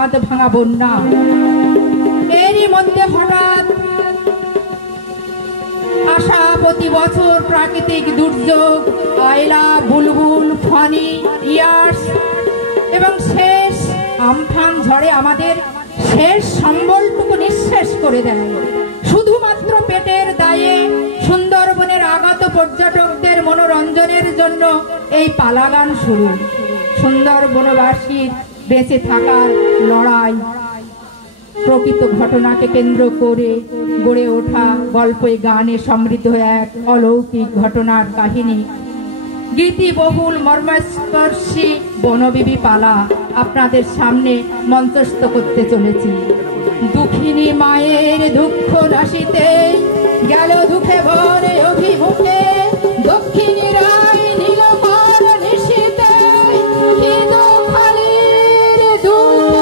বাঁধ ভাঙা বন্যা। এরই মধ্যে হঠাৎ আসা প্রতি বছর প্রাকৃতিক দুর্যোগ, আয়লা, বুলবুল, ফনি, ইয়ার্স এবং শেষ আমফান ঝড়ে আমাদের শেষ সম্বলটুকু নিঃশেষ করে দেয়। শুধুমাত্র পেটের দায়ে সুন্দরবনের আগত পর্যটকদের মনোরঞ্জনের জন্য এই পালাগান শুরু। সুন্দরবনবাসীর বেঁচে থাকার লড়াই, প্রকৃত ঘটনাকে কেন্দ্র করে গড়ে ওঠা গল্পে গানে সমৃদ্ধ এক অলৌকিক ঘটনার কাহিনী। গীতিবহুল মর্মস্পর্শী বনবিবি পালা আপনাদের সামনে মঞ্চস্থ করতে চলেছি। দুঃখিনী মায়ের দুঃখ নাশিতে গেল দুঃখে ভরে অভিমুখে, দক্ষিণী রায় নীলকর নিশীতে খালির দুঃখে।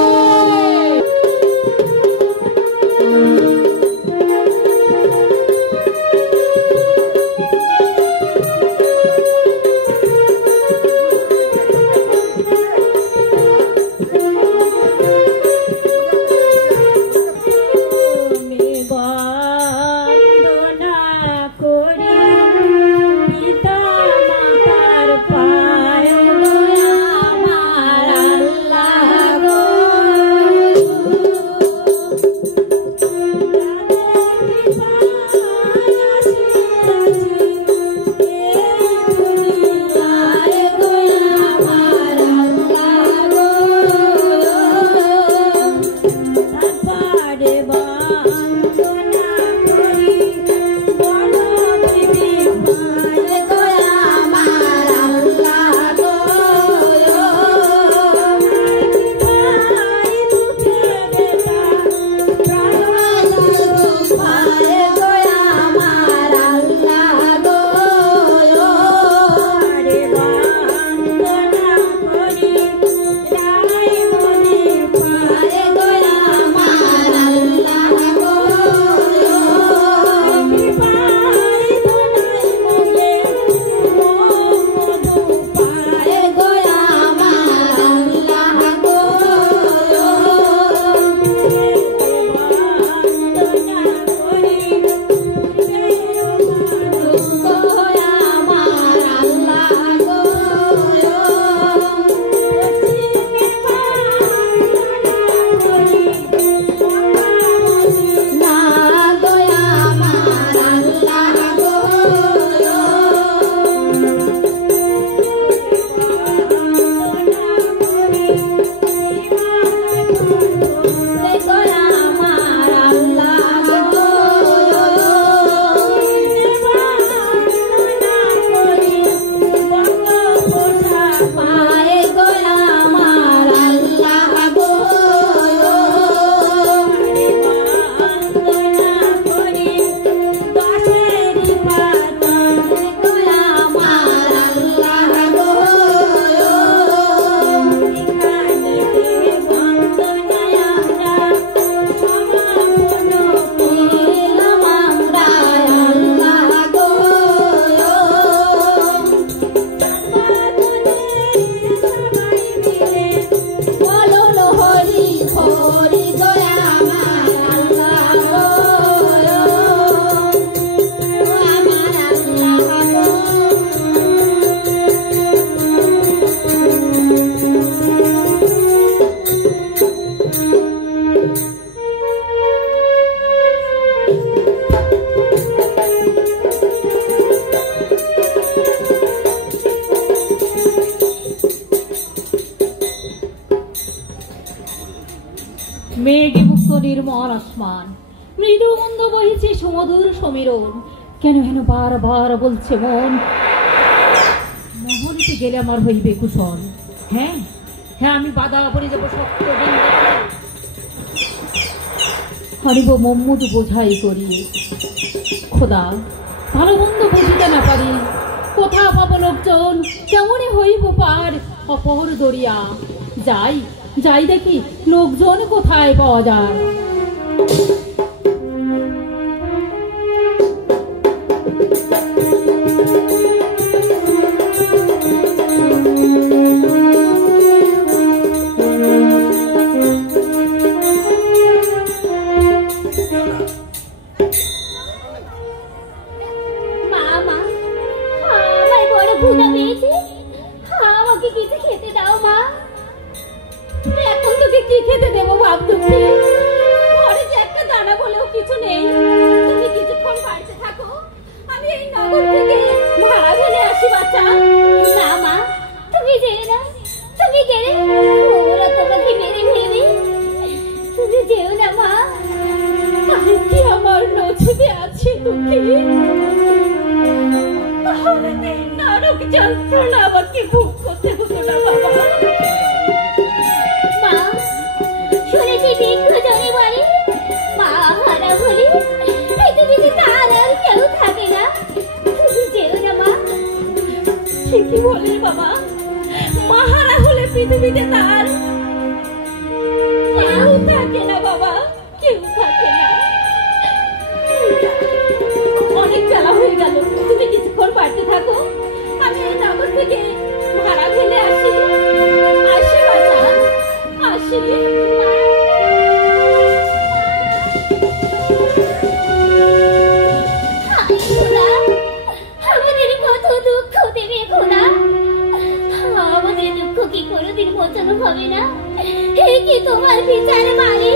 মেঘে মুক্ত নির্মল আসমান, মৃদু মন্দ বহিছে সুমধুর সমীরণ। কেন হেন বারবার বলছে মন, মহলিতে গেলে আমার হইবে কুশল। হ্যাঁ হ্যাঁ, আমি বাধা পড়ে যাবো শক্ত হারিব মোহাম্মদ বোঝাই করিয়ে। খোদা ভালো মন্দ বুঝিতে না পারি, কোথা পাবো লোকজন, কেমনে হইব পার অপর দরিয়া। যাই যাই দেখি লোকজন কোথায় পাওয়া যায়। যেও না মা। তাহলে কি আমার নছিবে আছে দুঃখী? নারক যন্ত্রণা আমাকে ভোগ করতে হতো না বাবা। মা, শুনেছি দীর্ঘজনে বলে মা হারা হলে পৃথিবীতে তার আর কেউ থাকে না। তুমি যেও না মা। ঠিকই বলিস বাবা, মাহারা হলে পৃথিবীতে তার কেউ থাকে না বাবা, কেউ থাকে না। অনেক বেলা হয়ে গেল, তুমি কিছুক্ষণ বাড়তে থাকো, আমি এই নগর থেকে ভাড়া ফেলে আসি। আসি বাচ্চা, আসি। আমাদের কত দুঃখ দেবে খোদা, আমাদের দুঃখ কি কোনোদিন মোচন হবে না? এই কি তোমার বিচার মারি?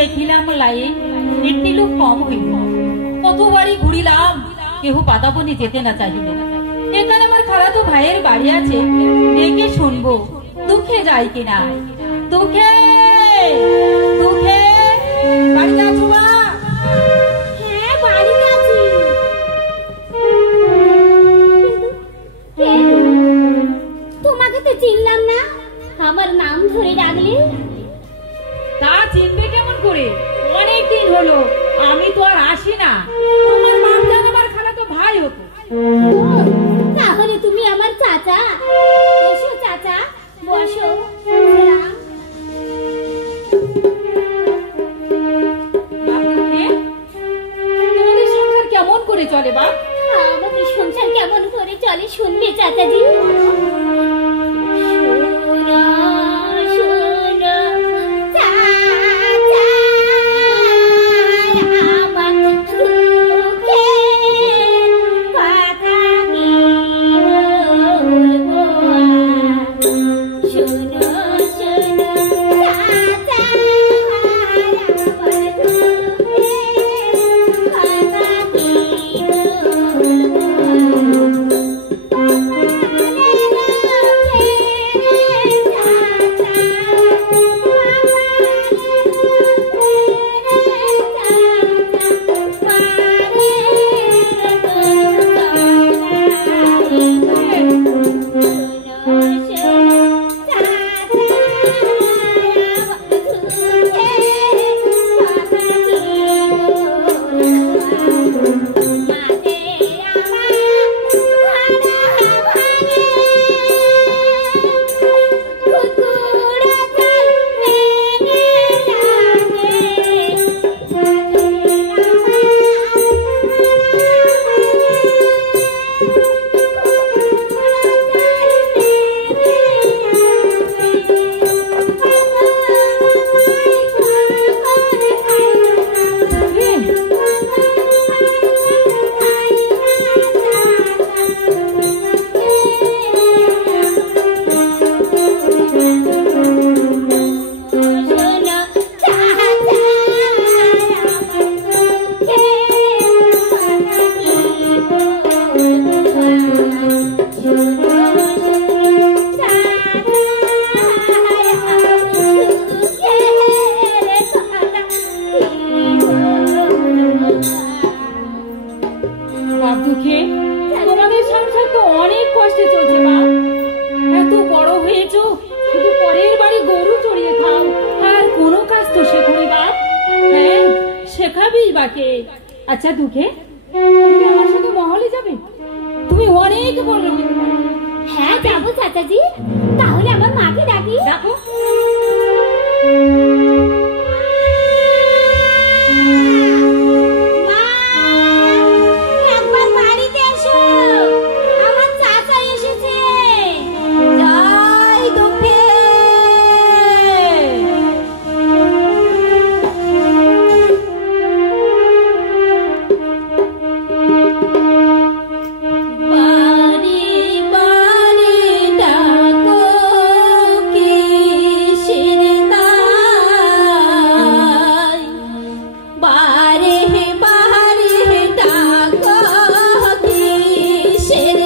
দেখিলাম লাইন একটি লোক কম হইল, কতবারই ঘুরিলাম, কেহ বাতাবনে যেতে না চাহিল। এখানে আমার খালাতো ভাইয়ের বাড়ি আছে, দেখে শুনবো দুঃখে যাই কিনা। দুঃখে দুঃখে বাড়িতে আছো মা? হ্যাঁ, বাড়িতে আছি। তোমাকে তো চিনলাম না, আমার নাম ধরে ডাকলে। তা চিনবে কেমন করে? অনেকদিন হলো, আমি তো আর আসি না। তোমার নাম যেন আমার খালাতো ভাই হতো। তাহলে তুমি আমার চাচা। এসো চাচা, বসো। তোমাদের সংসার কেমন করে চলে বাপ? আমাদের সংসার কেমন করে চলে শুনবে চাচাজি? করবেই বাকে। আচ্ছা দুঃখে, তুমি আমার সাথে মহলে যাবে? তুমি অনেক বড় হতে পারো। হ্যাঁ যাবো চাচাজি, তাহলে আমার মাকে ডাকি। দেখো একবার বাড়িতে এসো, আমার চাচা এসেছে। যাই দুঃখে। বাড়ি বাড়ি ডাকো কিসের দায়, বারে বারে ডাকো কিসের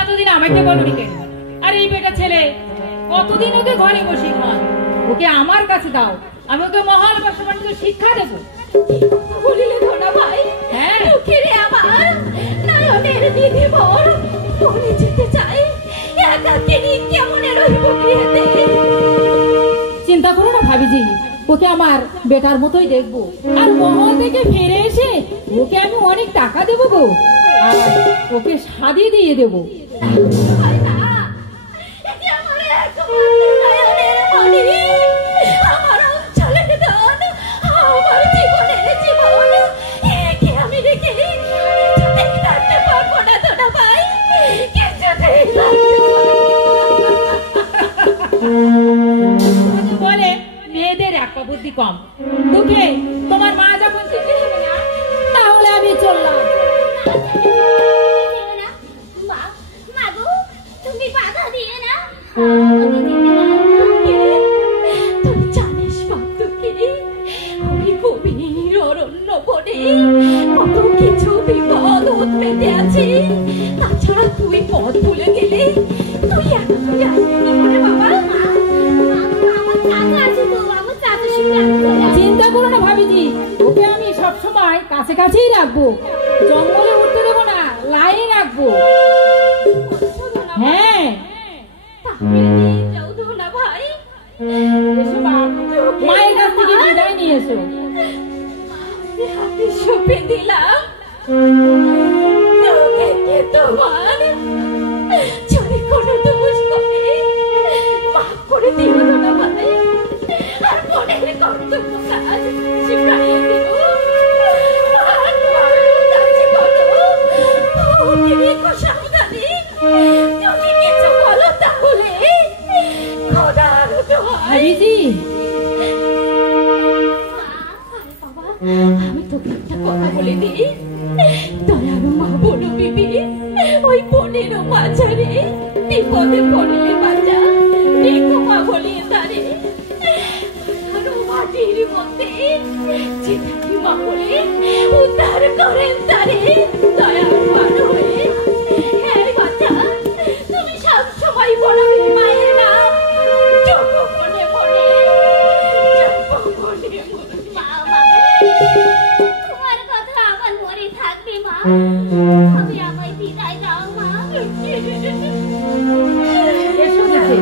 এতদিন আমাকে বলনি কেন? আর এই বেটা ছেলে কতদিন ওকে ঘরে বসে খান, ওকে আমার কাছে দাও, আমি ওকে মহান ব্যবসা বাণিজ্য শিক্ষা দেবো। বলিলে ধনা ভাই, হ্যাঁ দুঃখেরে আমার নয়নের দিদি বর বনে যেতে চাই, একাকিনী কেমনে রহিব গৃহেতে। চিন্তা করো না ভাবিজি, ওকে আমার বেটার মতোই দেখবো, আর মহল থেকে ফিরে এসে ওকে আমি অনেক টাকা দেবো গো, আর ওকে শাদি দিয়ে দেবো। বলে মেয়েদের একটা বুদ্ধি কম। দুঃখে তোমার মা যখন শিখে দেবে না, তাহলে আমি চললাম। তুমি বাধা দিয়ে না, তুই জানিস ভক্তকে ওই গভীর অরণ্য বনে কত কিছু বিপদ উৎপেতে আছে। তাছাড়া তুই পথ ভুলে গেলে তুই একা আসবি করে বাবা। আমার চাচা আছে তো, আমার চাচার সঙ্গে আমি চলে আসবো। চিন্তা করো না ভাবিজি, ওকে আমি সবসময় কাছে কাছেই রাখবো, জঙ্গলে উঠতে দেবো না, লাইনে রাখবো। হ্যাঁ যাও ধনা ভাই, এসো মা, মায়ের কাছ থেকে বিদায় নিয়ে এসো। চোপে দিলাম তোকে কে তোমার যদি কোনো দোষ করে মাফ করে দিও না ভাই আর মনের কর্তব্য কাজ শিখাইয়ে দিও সাবধানে যদি কিছু বলো তাহলে খোদার দোহাই দিদি আমি তোকে একটা কথা বলে দিই দয়ার মা বলো বিবি ওই বোনের মাঝারে বিপদে পড়লে বাজা দেখো মা বলিয়ে তারে আরো মাটির মধ্যে চিতাকি মা বলে উদ্ধার করেন তারে দয়ার মান হয়ে হ্যাঁ বাচ্চা তুমি সব সময় বলবে মায়ের নাম চোখ মনে মনে চোখ মনে মনে তোমার কথা আমার মনে থাকবে মা আমি আমায় বিদায় দাও মা এসো দেখে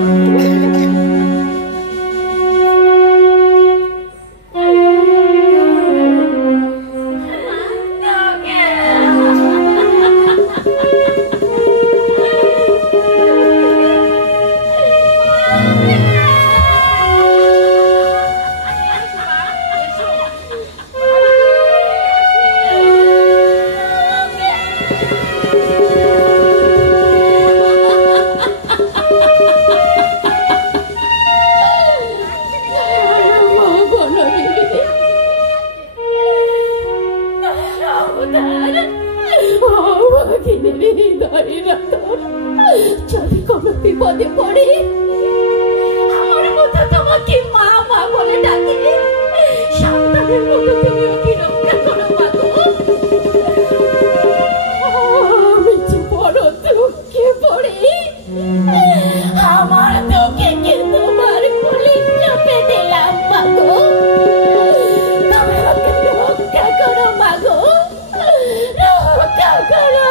যদি কোনো বিপদে পড়ে আমার মতো তোমাকে মা মা বলে ডাকে সন্তানের মতো তুমি ওকে রক্ষা করো মাগো আমি যে বড় দুঃখে পড়ে আমার দুঃখে কে তোমার কোলে চাপে দিলাম মাগো তুমি ওকে রক্ষা করো মাগো রক্ষা করো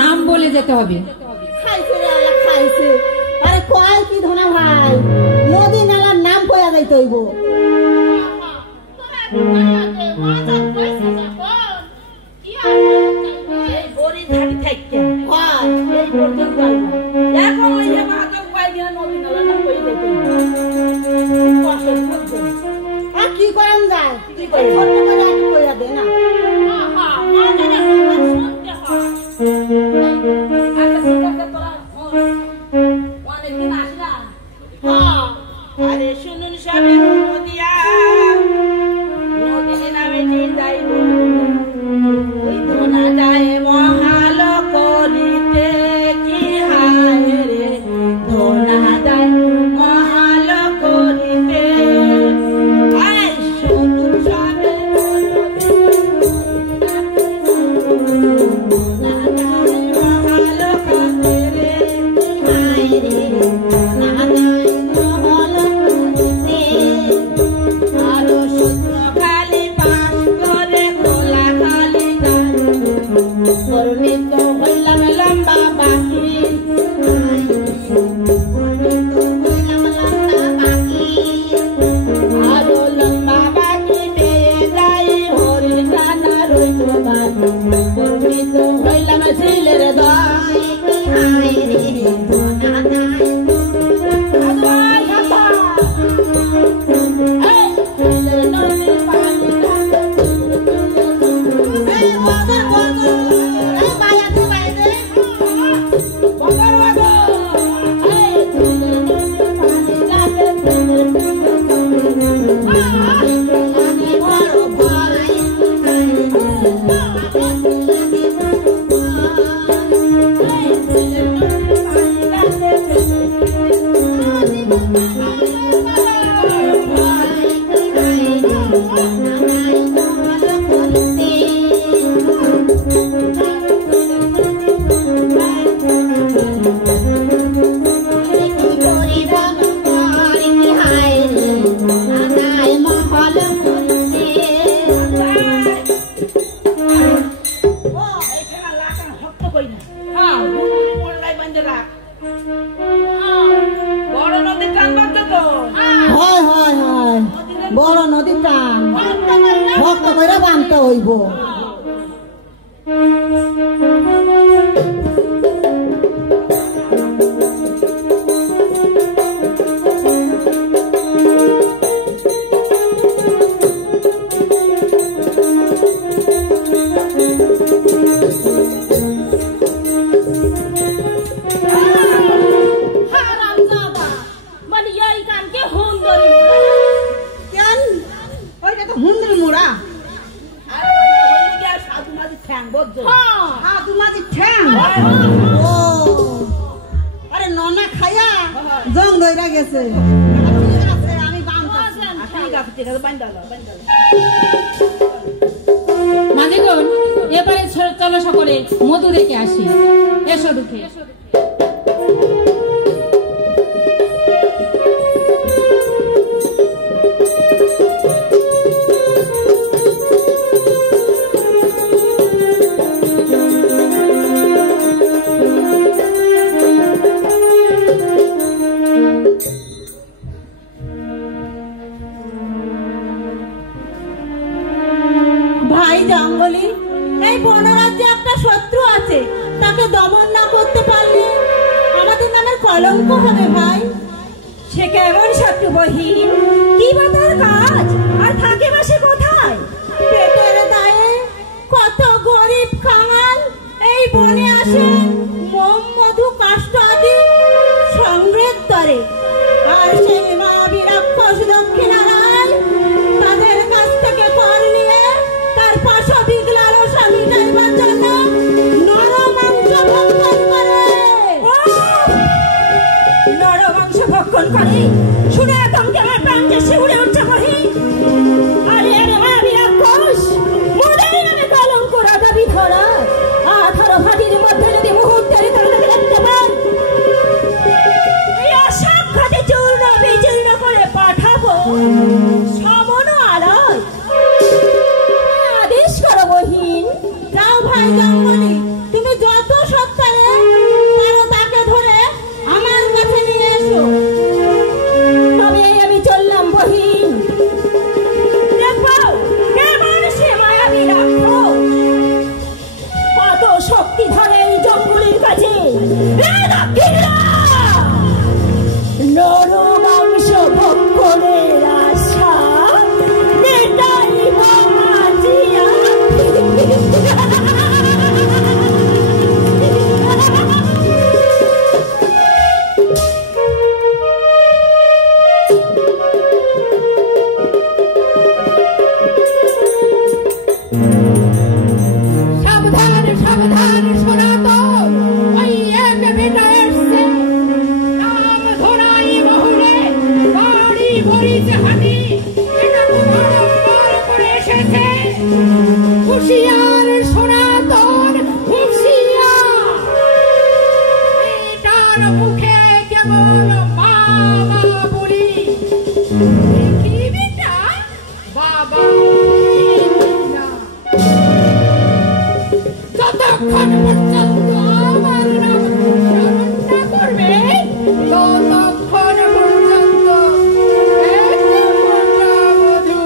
নাম বলে যেতে হবে। খাইছে রে আল্লাহ খাইছে। আরে কয় কি ধনা ভাই, নদী নালার নাম কয়া যাইতে হইব। আর কি করাম যায়, ছোট্ট করে একটু কইরা দে না। আরে শুনুন সবই নদিয়া নদী নামে যাই ওই ধোনা যায় মহাল করিতে কি হায় রে ধোনা যায় মহাল করিতে আয় শুনুন সবে মহাল করিতে রে হায় রে ধোনা যায় মহাল করিতে আরো সূত্র খালি পাশ করে খোলা খালি গান বর্ণিত হইলাম লম্বা বাকি আরো লম্বা বাকি পেয়ে যাই হরির টানা রইল বাকি বর্ণিত হইলাম ঝিলের দায় হায় রে ধোনা যায় বড় নদী টান ভক্ত করে বানতে হইব। আরে ননা খাইয়া জং ধইরা গেছে। আমি মাঝিগণ এবারে চলো সকলে মধু রেখে আসি। এসো দুঃখে ভাই জঙ্গলি, এই বনরাজ্যে একটা শত্রু আছে, তাকে দমন না করতে পারলে আমাদের নামের কলঙ্ক হবে ভাই। সে কেমন শত্রু বহিন? কি বা তার কাজ? আর থাকে বা সে কোথায়? পেটের দায়ে কত গরিব কাঙাল এই বনে আসে মোম মধু কাষ্ঠ আদি সংগ্রহের তরে, আর সেই মায়াবী রাক্ষস দক্ষিণারায় তাদের কাছ থেকে কর নিয়ে তার পাশবিক লালসা মিটাইবার জন্য নরমাংস ভক্ষণ করে। নরমাংস ভক্ষণ করে শুনে আতঙ্কে আমার প্রাণ যে শিউরে উঠছে বহিন। আরে আরে মায়াবী রাক্ষস, মোদের নামে কলঙ্ক রাগাবি ধরা 18 ভাটির মধ্যে যদি মুহূর্তের ভিতরে দেখতে পান, এই অসাক্ষাতে চূর্ণ বিচূর্ণ করে পাঠাবো সামনো আলয়। আদেশ করো বহিন। যাও ভাই জঙ্গলি, তুমি যত সব আমার মুখে কেবল মা মা বলি, পৃথিবীটা বাবা না। যতক্ষণ পর্যন্ত আমার নাম স্মরণ না করবে, ততক্ষণ পর্যন্ত মধু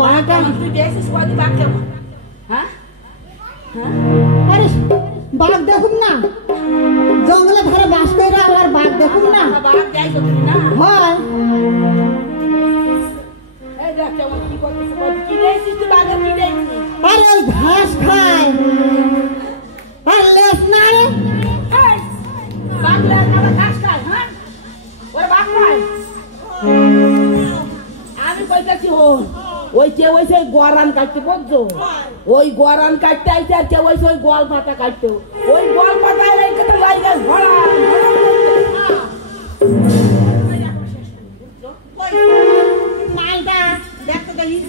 মাটা তুই দেখছিস কদিন বাঘ কেমন? হ্যাঁ হ্যাঁ আরে বাঘ দেখুন না, জঙ্গলে ধারে বাস করে আবার বাঘ দেখুন না। বাঘ যাইছো তুমি না? হয় এই দেখ কেমন কি করতেছে, কি দেখছিস তুই বাঘের কি দেখছিস? আরে ওই ঘাস খায় আর লেস না রে। এই, বাঘ লেজ না ঘাস খায়, হ্যাঁ? ওরে বাঘ খায়? আমি কইতেছি হন, ওই কে ওইছে গোয়ারান কাটতে বুঝছো? ওই গোয়ারান কাটতে আইছে আর কে ওইছে ওই গোয়াল পাতা কাটতে। ওই গোয়াল পাতা এই কথা লাগে ঘোড়া মালটা দেখতে দেখিস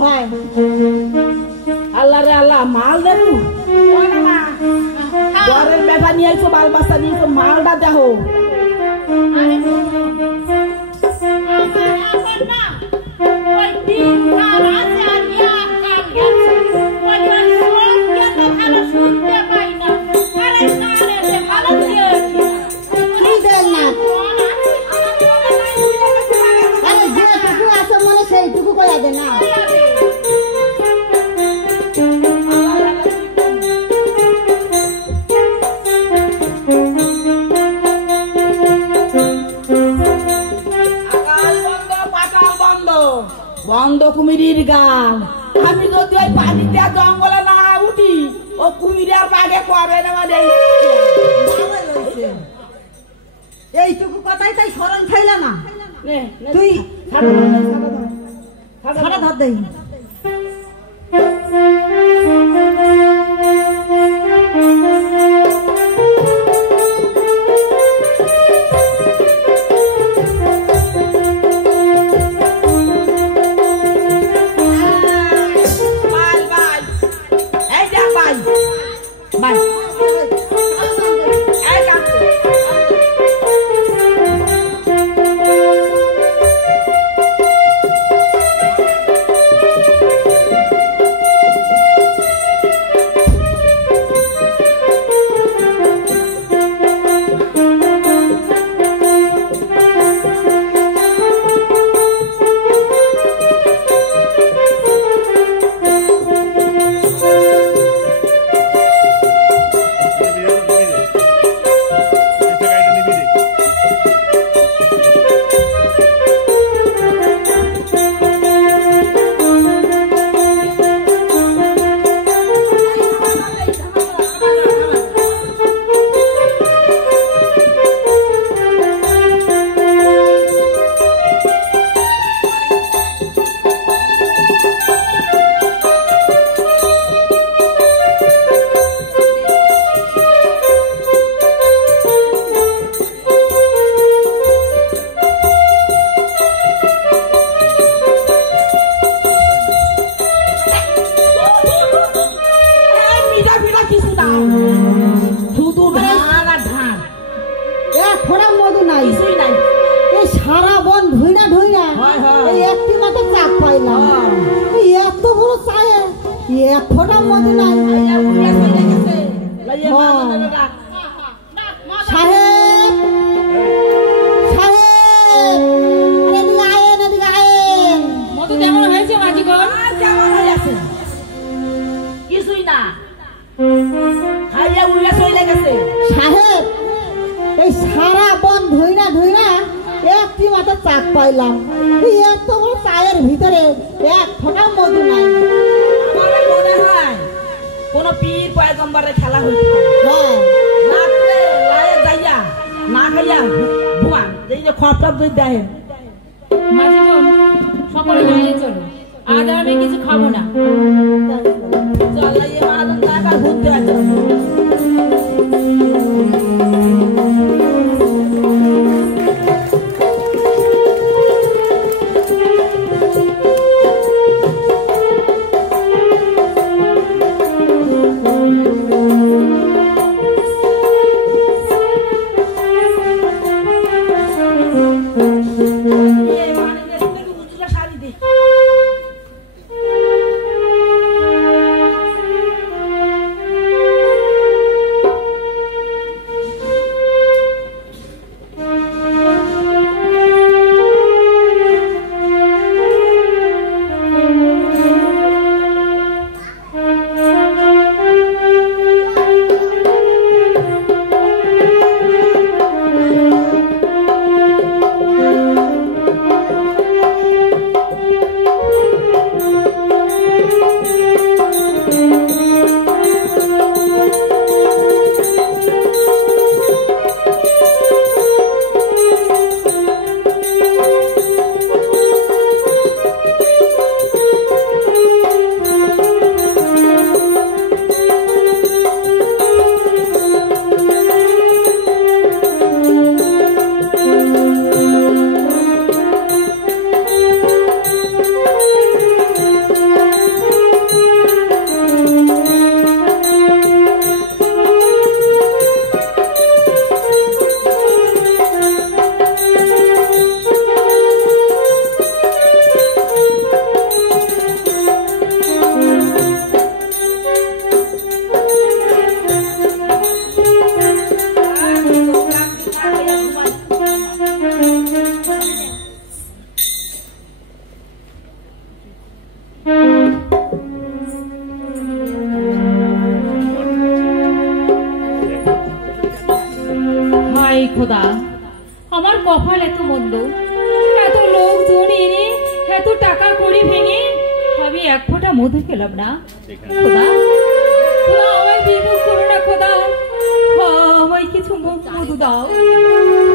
হয় আল্লাহ রে আল্লাহ, মাল দেখু ঘরের ব্যাপার নিয়ে আইছো, বাল বাচ্চা নিয়েছো, মালটা দেখো। কি দেন না, আরে যেটুকু আছে মনে সেইটুকু করে দে না। বন্ধ কুমিরির গান। আমি যদি ওই পানিতে জঙ্গলে না উঠি, ও কুমিরের বাঘে কবে না মানে এইটুকু কথাই তাই স্মরণ খাইল না। তুই ছাড়া ধর দেই শুধু ধান আর ধান, এক ফোঁটা মধু নাই। কিছুই নাই। এই সারা বন ধুইনা ধুইনা হয়, হয়। এই একটি মাত্র চাক পাইলাম। হ্যাঁ। এই এত বড় চায়ে এক ফোঁটা মধু নাই। আইয়া বুড়া চলে গেছে। লাইয়া হ্যাঁ। মাদনের রাখ। সাহেব সাহেব, আরে এদিকে আয়েন, এদিকে আয়েন। মধু কেমন হয়েছে মাঝিগণ? আর কেমন হয়ে আছে? কিছুই না, খাইয়া উড়ে চলে গেছে। সাহেব, এই সারা বন ধুইনা ধুইনা একটি মাত্র চাক পাইলাম। এই এত বড় চায়ের ভিতরে এক ফোঁটা মধু নাই। আমার মনে হয় কোন পীর পয়গম্বরের খেলা হইতে পারে। হ্যাঁ রাত্রে লায়ে যাইয়া না খাইয়া ঘুমান, এই যে খপটপ দুই দেয়। মাঝিগণ সকলে বাইরে চলো, আজ আর আমি কিছু খাবো না। চল লাইয়ে মাদন টাকা ঘুরতে আছে। হায় খোদা, আমার কপাল এত মন্দ, এত লোকজন এনে এত টাকা করি ভেঙে আমি এক ফোঁটা মধু খেলাম না। খোদা, খোদা আমায় বিমুখ করো না খোদা, আমায় কিছু মধু দাও,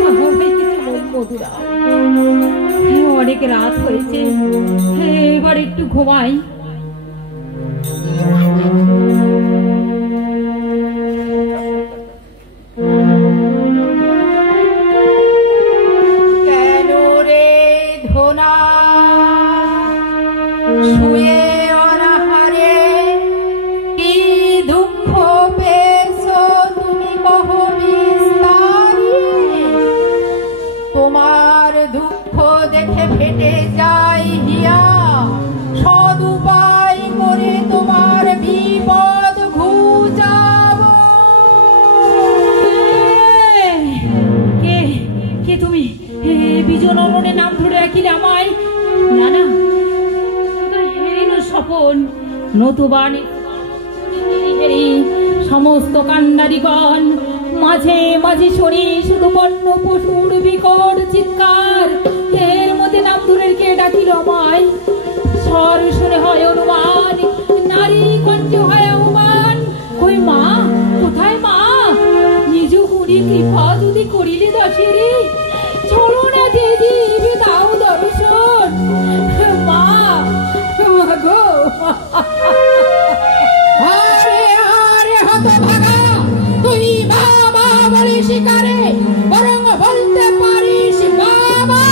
আমায় কিছু মধু দাও। অনেক রাত হয়েছে, এবার একটু ঘুমাই। কেন রে ধনা শুয়ে অনাহারে কি দুঃখ পেয়েছো তুমি কহ বিস্তারে? তোমার দুঃখ দেখে ফেটে যায় হিয়া, সদুপায় করে তোমার বিপদ ঘুচাবো। কে কে তুমি? বিজন অরণ্যে নাম ধরে রাখিলে আমায়? না না, হেরিন স্বপন নতুবাণী সমস্ত কান্ডারিগণ মাঝে মাঝে শুনি শুধু বন্য পশুর বিকট চিৎকার। এর মধ্যে নাম ধরে কে ডাকিল আমায়? স্বর শুনে হয় অনুমান, নারী কণ্ঠে হয় অপমান। কই মা, কোথায় মা? নিজ কুড়ি কৃপা যদি করিলে দশেরে, চলো না দিদি দাও দর্শন। মা গো, আরে আরে হতভাগা, তুই বাবা বলি শিকারে বরং বলতে পারিস বাবা।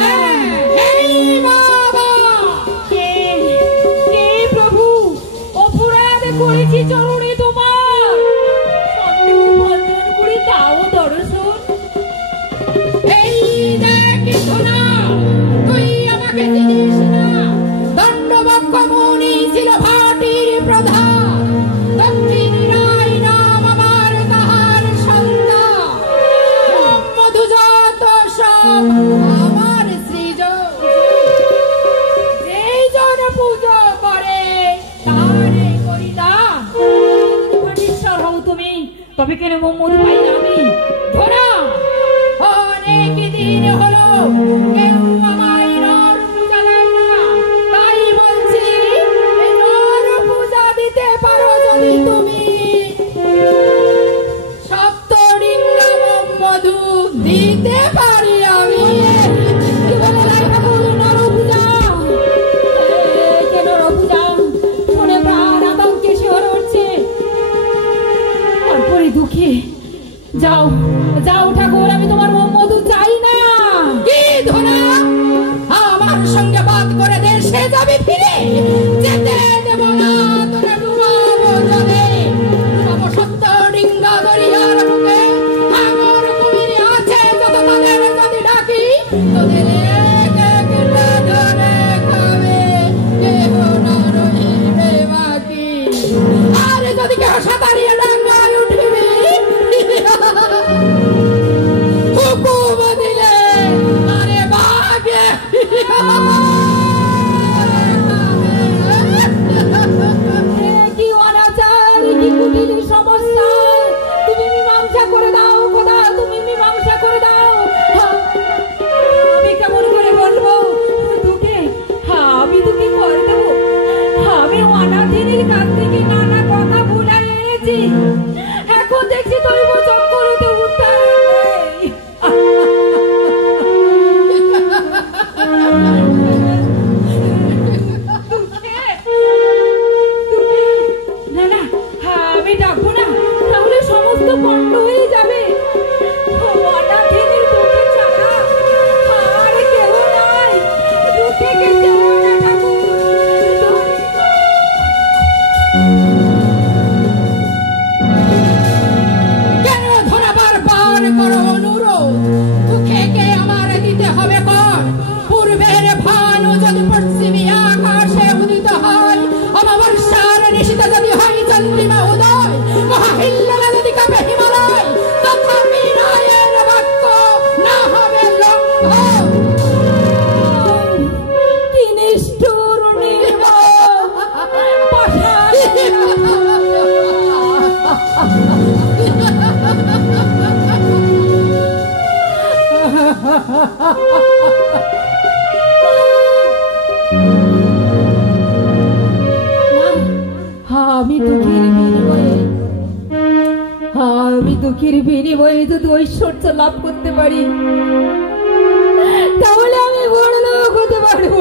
হ্যাঁ, এই বাবা। কে কে প্রভু? অপরাধ করেছি চরণে তোমার, সন্দেহ ভঞ্জন করে দাও দর্শন। এই দেখ শোনা, তুই আমাকে চিনিস না। দণ্ডবক্ষ মুনি ছিল ভাটির প্রধান, দক্ষিণ রায় নাম আমার তাহার সন্তান। মধুজাত সব আমার সৃজন, যেই জন পুজো করে তারে করি দান। ঈশ্বর হও তুমি, তবে কেন মধু পাই না আমি? ধরা অনেক দিন হলো কেউ আমায় নর পূজা দেয় না, তাই বলছি এই নর পূজা দিতে পারো যদি তুমি। সপ্তলিঙ্গম মধু দিতে পারি আমি। কি বলে লাই ঠাকুর, নরপূজা? কে নরপূজা? শুনে প্রাণ আতঙ্কে শিহরে উঠছে। তারপরে দুঃখে যাও যাও ঠাকুর, আমি তোমার মধু চাই না। কি ধনা, আমার সঙ্গে বাদ করে দেশে যাবি ফিরে? যেতে দেব না তোরে, ডুবাবো জলে, ডুবাবো সপ্তলিঙ্গা দরিয়ার বুকে। আমার কুমিরে আছে যত, তাদের যদি ডাকি তোদের এক এক ধরে খাবে, কেহ না রহিবে বাকি। আর যদি কেহ সাঁতারিয়ে ডাঙ্গায় উঠিবি, হুকুম দিলে আরে বাগে। আমি দুঃখের বিনিময়ে যদি ঐশ্বর্য লাভ করতে পারি তাহলে আমি বড় লোক হতে পারবো।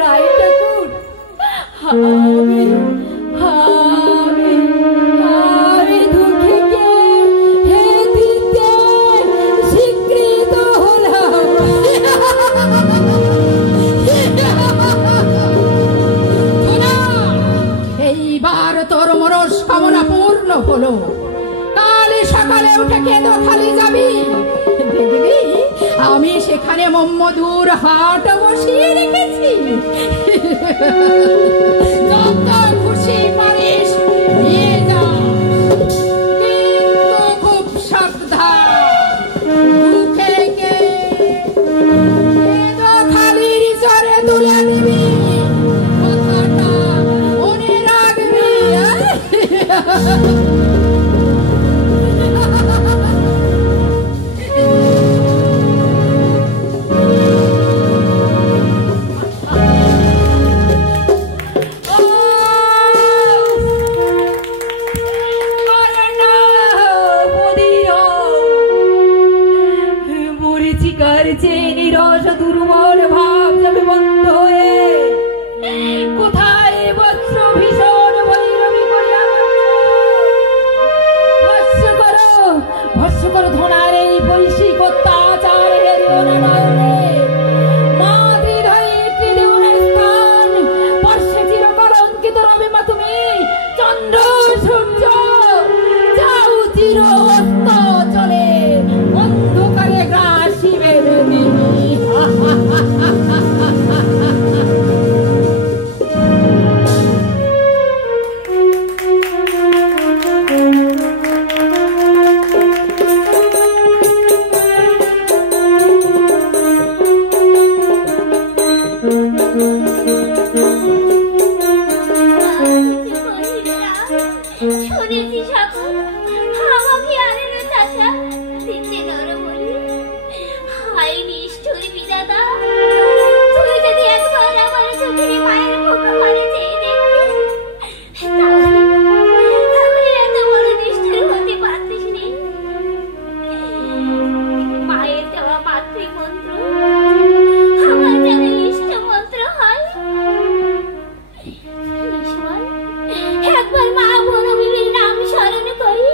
রাই ঠাকুর, আমি দুঃখীকে দিতে স্বীকৃত হলাম। এইবার তোর মনস্কামনা পূর্ণ হলো। কাল সকালে উঠে কেঁদো খালি যাবি, দেখবি আমি সেখানে মম্মধুর হাট বসিয়ে রেখেছি। যত খুশি পারিস নিয়ে যা, কিন্তু খুব সাবধান। মুখে কেঁদো খালির চরে তুলে দিবি, কথাটা মনে রাখবি। নিরস দুর্বল ভাব যাবে বন্ধ হয়ে কোথায় বজ্র ভীষণ বৈরবী করিয়া ভস্য করো ধনার এই বৈশ্বিক অত্যাচার হেরিও না নয়নে। মাতৃহৃদয়ে দেও না স্থান, পার্শ্বে চিরকলঙ্কিত রবে মা তুমি। চন্দ্র সূর্য যাও চির অস্ত চলে, অন্ধকারে গ্রাসিবে দিবি। শুনেছি সকল আমাকে আনেন চাচা দিতে নরবলি। হায় নিষ্ঠুর বিধাতা, তুই যদি একবার আমার চোখের মায়ের মুখ ঘরে চেয়ে দেখবি, তাহলে এত বড় নিষ্ঠুর হতে পারতিস নি। মায়ের দেওয়া মাতৃমন্ত্র আমার যেন ইষ্ট মন্ত্র হয়। একবার মা বনবিবির নাম স্মরণ করি।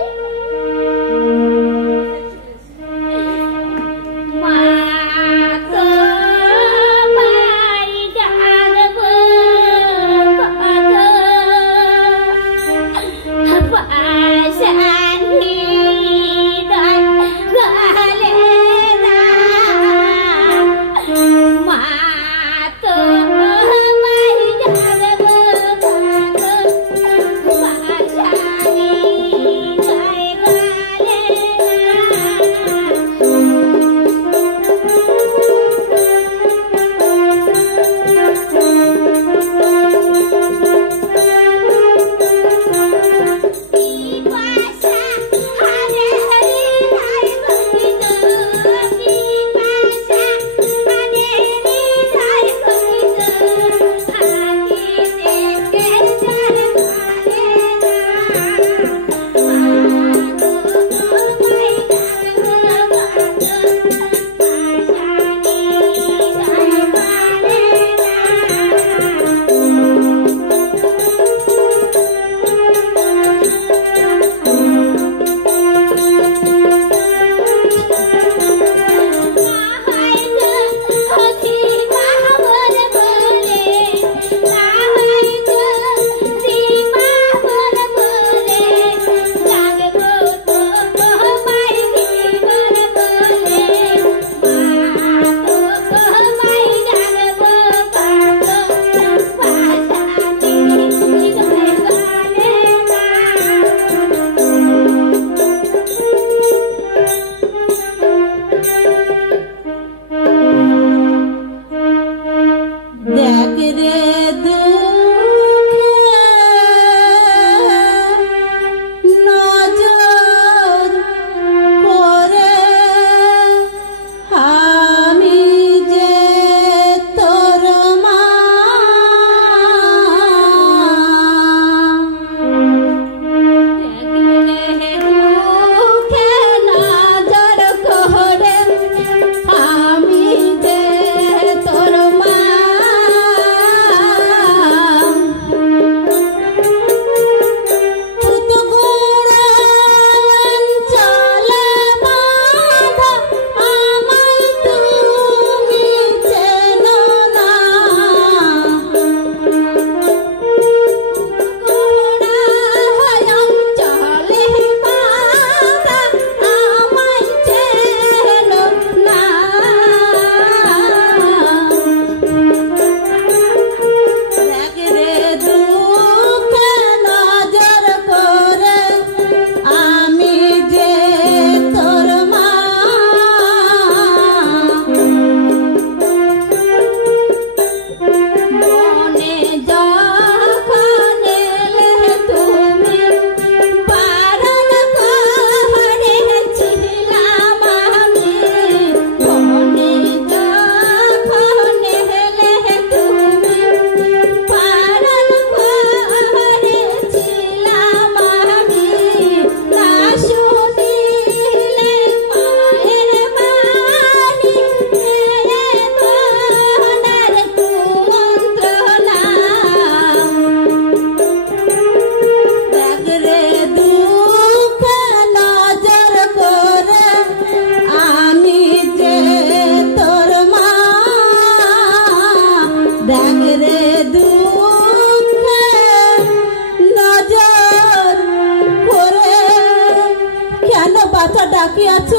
ডাকিয়াছ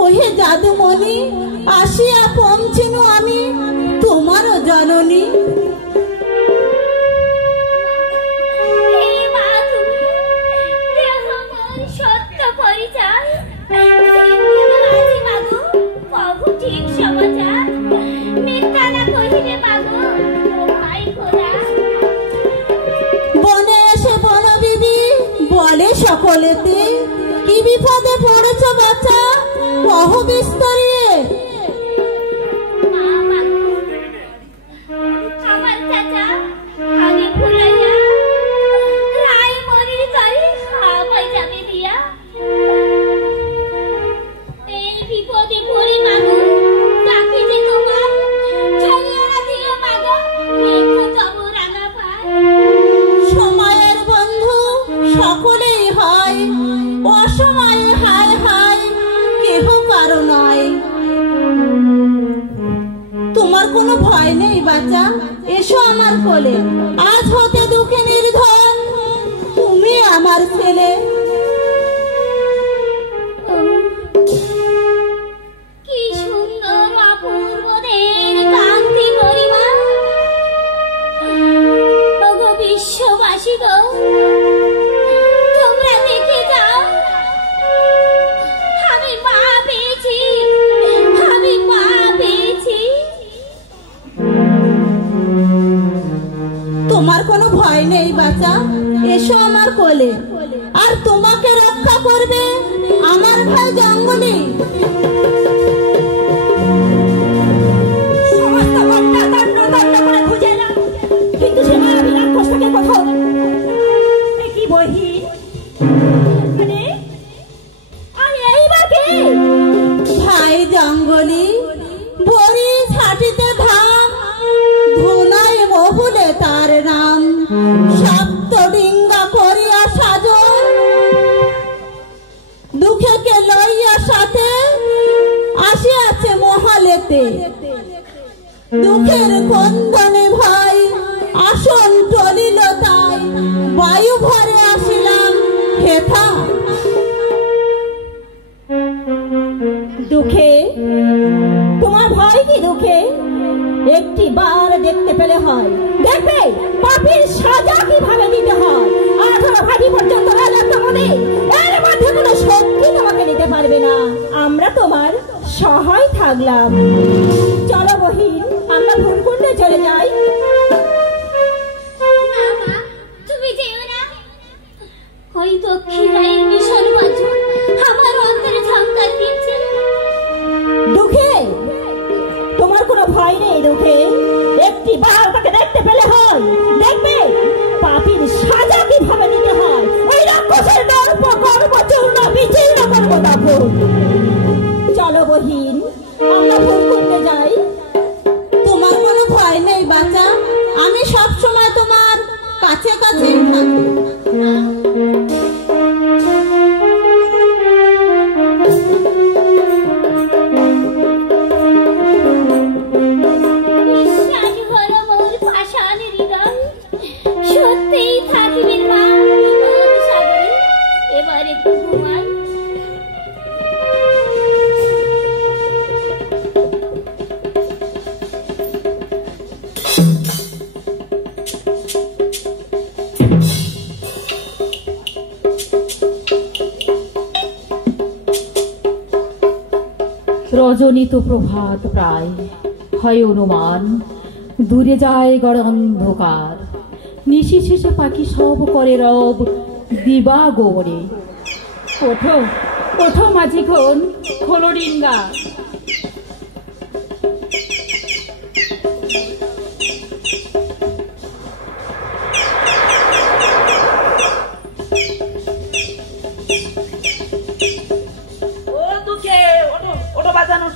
ওহে জাদুমণি, আসিয়া পৌঁছিনু আমি তোমারও জননী। হে মা, তুমি দেহ মোর সত্য পরিচয়, আজি মাগো কবু ঠিক সমাচার, মিথ্যা না কহিলে মাগো ভাই খোদা। বনে এসে বনবিবি বলে সকলেতে, কি বিপদে পড়েছ বাচ্চা কহ বিস্তরিয়ে। মা মাগো, আমার চাচা আগে ভুলাইয়া রাই মরির গাড়ি হাওয়ায় যাবে দিয়া। এই বিপদে পড়ি মাগো, ডাকি যে তোমার চলিয়া দিও মাগো, রেখো তব রাঙা পায়। সময়ের বন্ধু সকলেই হয়, অসময়ে হায় হায় কেহ কারো নয়। তোমার কোনো ভয় নেই বাচ্চা, এসো আমার কোলে, আজ হতে দুঃখে নির্ধন তুমি আমার ছেলে। কি সুন্দর অপূর্ব দের কান্তি গরিমা। ওগো বিশ্ববাসী গো, তোমরা দেখে যাও, আমি মা পেয়েছি, আমি মা পেয়েছি। তোমার কোনো ভয় নেই বাচ্চা, এসো আমার কোলে, আর তোমাকে রক্ষা করবে আমার ভাই জঙ্গলি। সমস্ত ঘটনা দণ্ড দণ্ড করে খুঁজে এলাম, কিন্তু সে মায়াবী রাক্ষসটাকে কোথাও। এ কি বহিন, মানে আর এইবার কে? ভাই জঙ্গলি বড়ি ছাটিতে ধাম, ধুনায় বহুলে তার নাম, সপ্ত ডিঙ্গা করিয়া সাজন, দুঃখকে লইয়া সাথে আসিয়াছে মহালেতে। দুঃখের কন্দনে ভাই আসন টলিল তাই, বায়ু ভরে আসিলাম হেথা। দুঃখে তোমার ভয় কি? দুঃখে একটি বার দেখতে পেলে হয়, দেখবে পাপীর সাজা কিভাবে দিতে হয়। 18 ভাটি পর্যন্ত রাজা তোমাদের, এর মধ্যে কোনো শক্তি তোমাকে নিতে পারবে না। আমরা তোমার সহায় থাকলাম। চলো বহিন, আমরা ভুলকুণ্ডে চলে যাই। না মা, তুমি যেও না। ওই দক্ষিণায় ভীষণ বজ্র আমার অন্তরে ঝংকার দিচ্ছে। দুঃখে তোমার কোনো ভয় নেই। দুঃখে একটি বার তাকে দেখতে পেলে হয়, দেখবে পাপীর সাজা কিভাবে দিতে হয়। ওই রাক্ষসের দর্প কর্মচূর্ণ বিচীর্ণ করবো তখন। চলো বহিন, আমরা ভুলকুণ্ডে যাই। তোমার কোনো ভয় নেই বাচ্চা, আমি সব সময় তোমার কাছে কাছেই থাকি। বিশ্বাস হলো মোর পাষাণ হৃদয়, সত্যিই থাকিবেন মা বিপদ সাগরে। এবারে ঘুমান। রজনী তো প্রভাত প্রায়, হয় অনুমান, দূরে যায় গড় অন্ধকার, নিশি শেষে পাখি সব করে রব দিবা গোবরে। ওঠো ওঠো মাঝিখন, খোলো ডিঙ্গা। ও দুঃখে ওঠো, ওঠো বাজানো।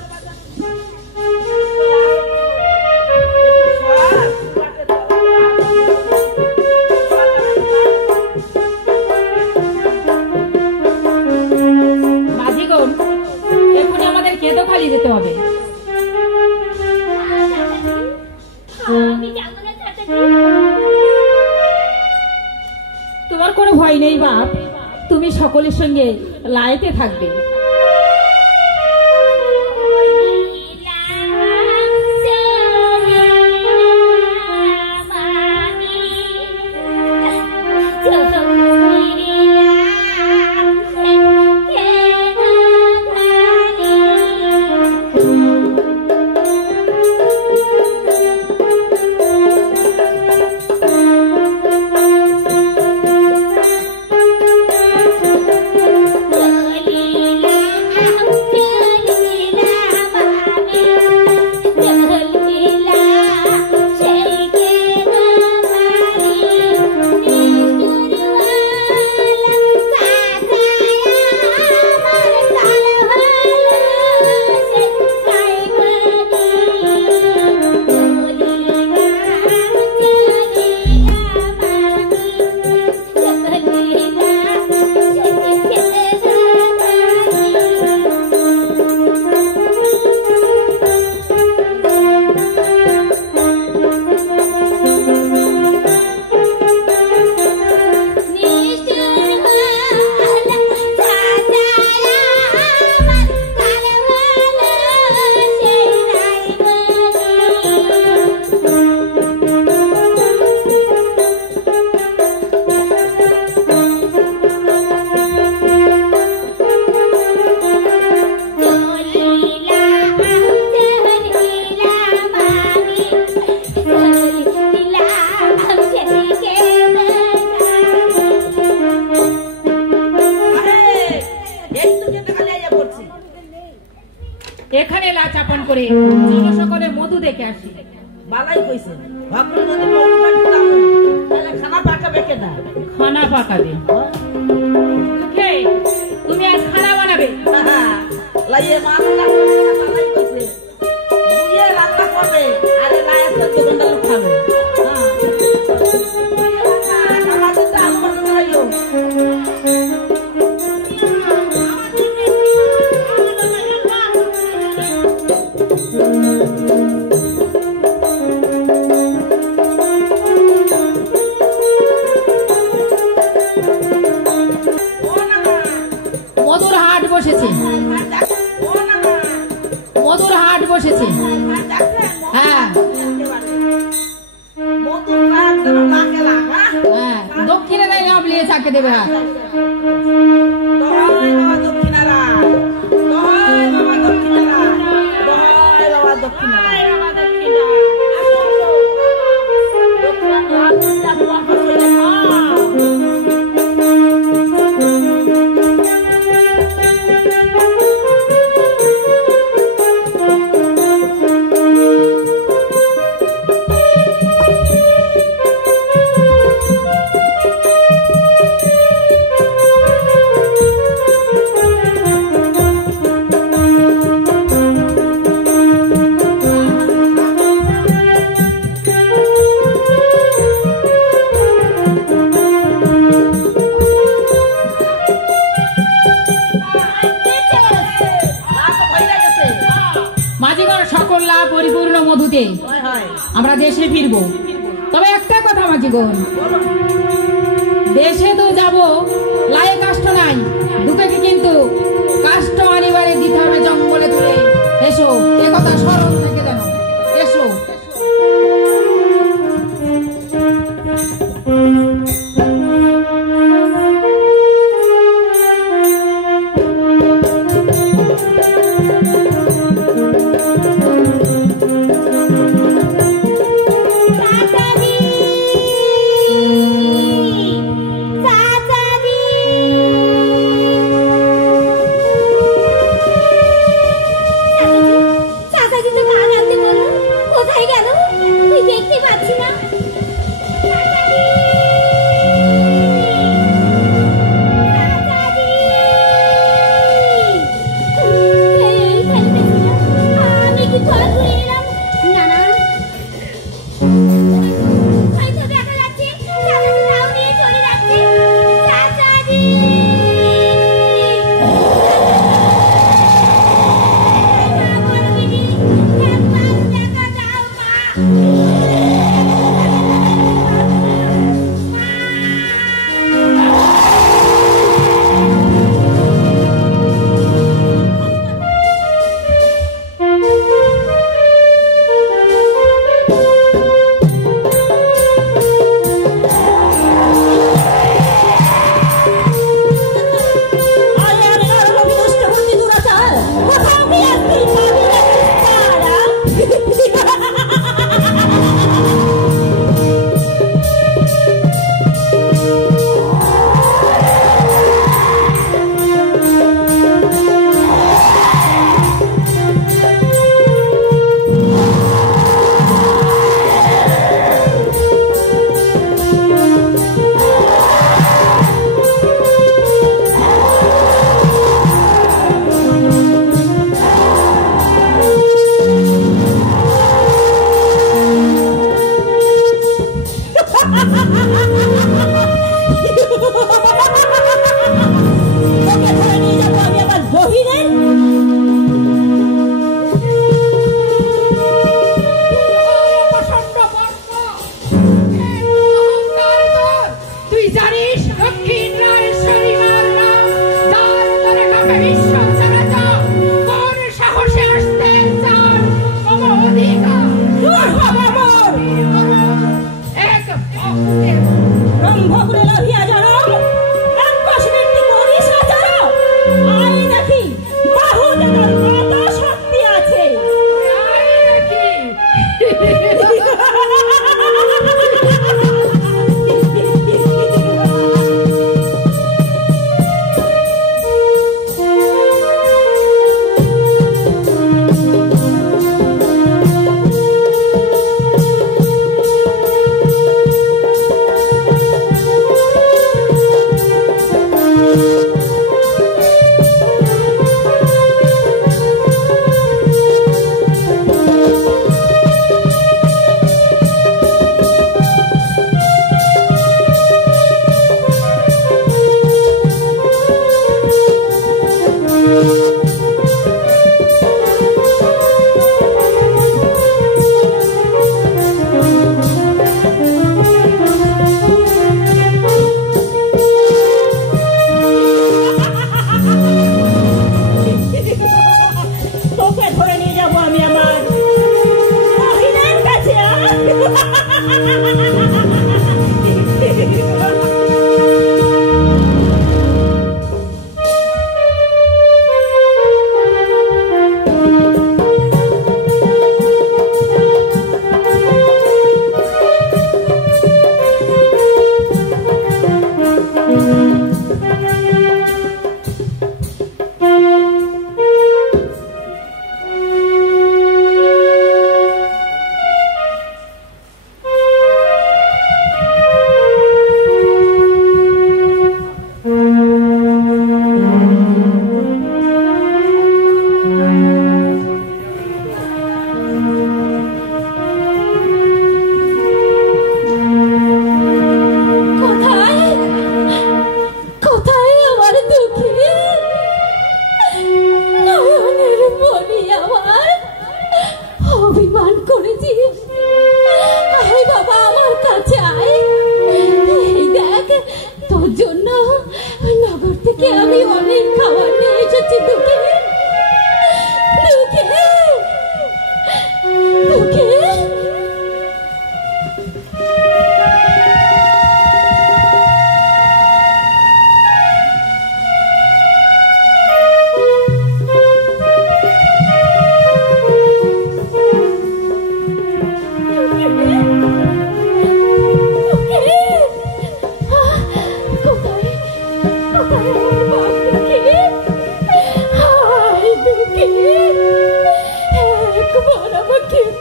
মাঝিগণ, এক্ষুনি আমাদের কেঁদো খালি যেতে হবে। আমি যাবো না চাচাজি। তোমার কোনো ভয় নেই বাপ, তুমি সকলের সঙ্গে লাইতে থাকবে। এখানে লাচাপন করে চলো সকলে মধু দেখে আসি। বালাই কইছে ভাবলো যদি মধু কাটি দাম তাহলে খানা পাকাবে কেনা? খানা পাকাবে? কে তুমি আজ খানা বানাবে? লাইয়ে মাছ লাগবে বালাই কইছে বুইয়ে রান্না করবে আরে লাইয়ে তো দোকানটা লোক খাবে। হ্যাঁ আমাদের তো আলু খাইও। মধুর হাট বসেছে, মধুর হাট বসেছে। হ্যাঁ হ্যাঁ দক্ষিণে দেয় নামলিয়ে চাকে দেবে। হ্যাঁ পরিপূর্ণ মধুতে আমরা দেশে ফিরবো। তবে একটা কথা মাঝিগণ, দেশে তো যাব লায়ে কাষ্ট নাই, দুটোকে কিন্তু কাষ্ট আনিবারে দিতে হবে জঙ্গলে তুলে। এসো এ কথা স্মরণ থেকে যেন। এসো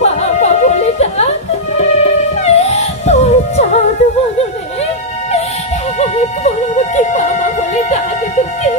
বাবা বলে ডাক, তোর চাঁদ বদনে একবার আমাকে বাবা বলে ডাক তোকে।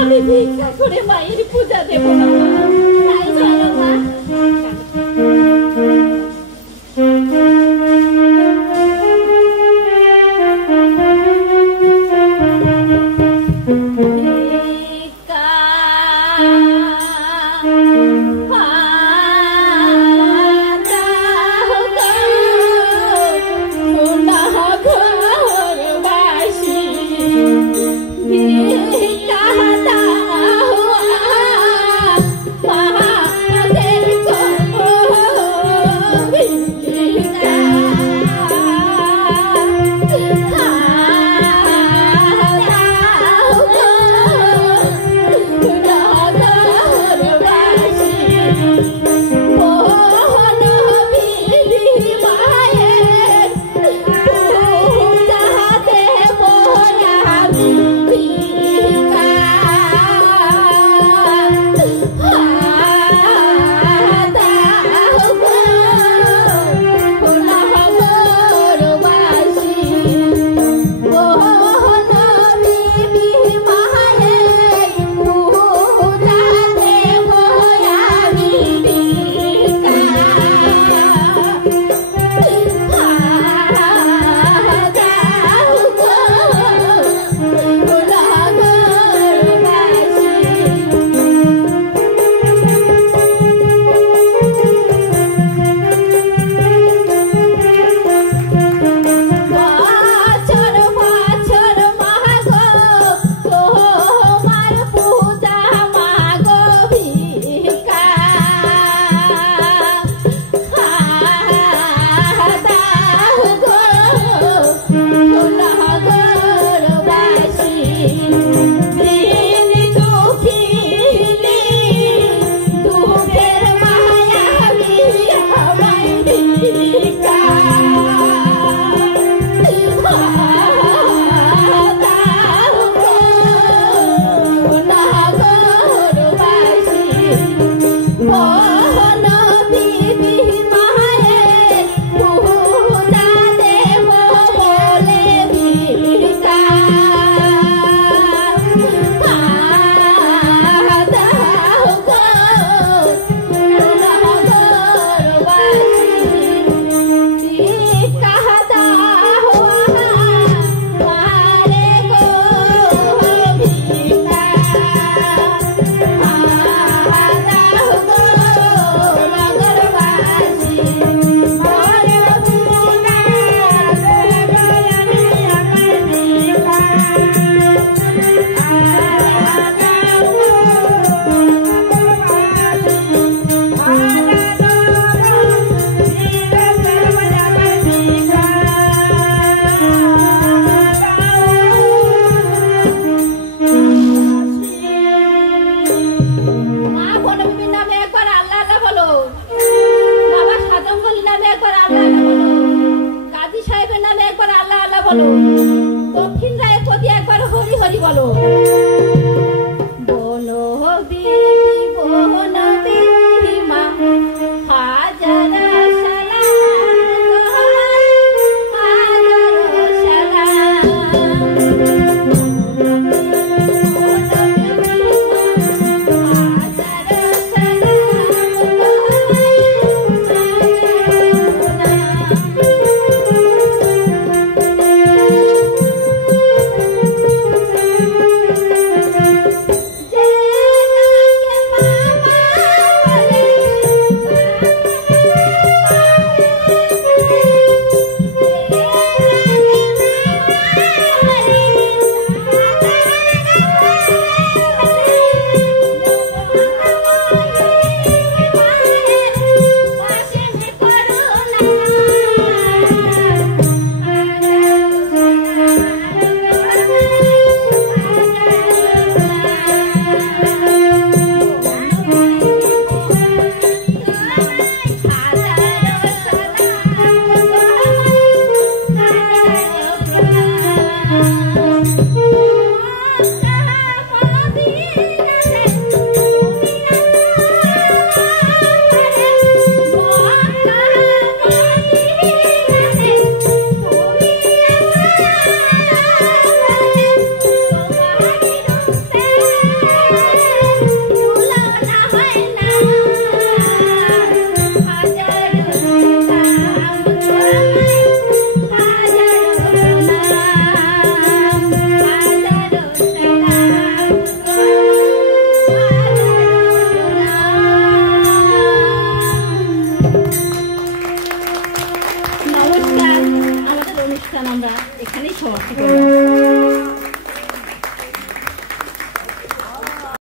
আমি ভিক্ষা করে মায়ের পূজা দেব বাবা। তাই চলো মা। মা অনুষ্ঠান আমরা এখানেই সমাপ্তি করলাম।